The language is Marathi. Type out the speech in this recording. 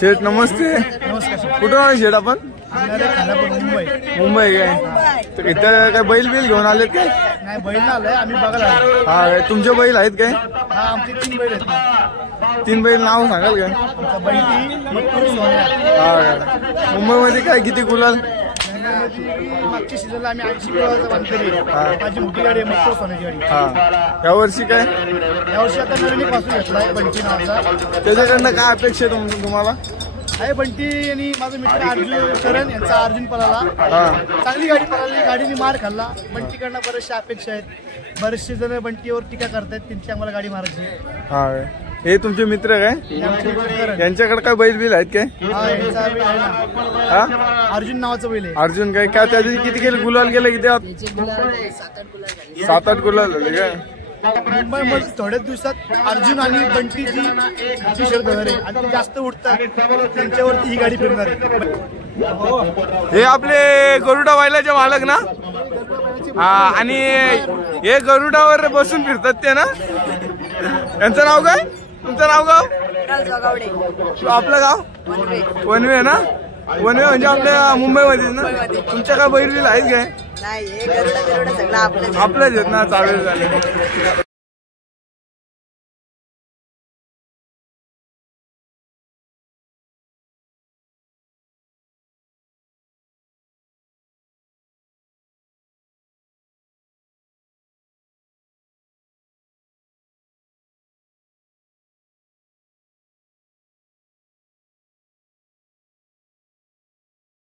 शेठ नमस्ते. कुठून आले शेठ आपण? मुंबई काय? तर इथं काय बैल बिल घेऊन आलेत काय? नाही बैल आलाय आम्ही बघायला. हा तुमचे बैल आहेत काय? हा आमचे 3 बैल आहेत. 3 बैल नाव सांगाल काय? हा मुंबईमध्ये काय किती गुलाल? मागच्या सीझनला आम्ही 80 गुलालचा बांध केली. माझी मोठी गाडी आहे मग सोन्याची गाडी. हा यावर्षी काय? यावर्षी आता नवीन एक वासरू घेतलाय बंटी नावाचा. त्याच्याकडनं काय अपेक्षा आहे तुम्हाला? आहे बंटी आणि माझा मित्र अर्जुन करण यांचा अर्जुन पळाला. चांगली गाडी पळाली. गाडीने मार खाल्ला. बंटीकडनं बरेचशा अपेक्षा आहेत. बरेचसे जण बंटीवर टीका करतायत. त्यांची आम्हाला गाडी मारायची. हा हे तुमचे मित्र काय? यांच्याकडे काय बैल बिल आहेत काय? अर्जुन नावाचं बैल आहे. अर्जुन काय त्या दिवशी किती गेले गुलाल गेले किती? 7-8 गुलाल झाले काय? मुंबईमध्ये थोड्याच दिवसात अर्जुन आणि बंटीची शर्यत होणार आहे आणि ते जास्त उठतात त्यांच्यावरती ही गाडी फिरणार आहे. हे आपले गरुडा बैलाचे मालक ना? हा आणि हे गरुडावर बसून फिरतात ते ना? यांचं नाव काय? तुमचं नाव गाव? आपलं गाव वनवे ना? वनवे म्हणजे आपल्या मुंबईमध्ये ना? तुमच्या काय बैल बिल आहेत काय? नाही, आपल्याच आहेत ना? चालेल.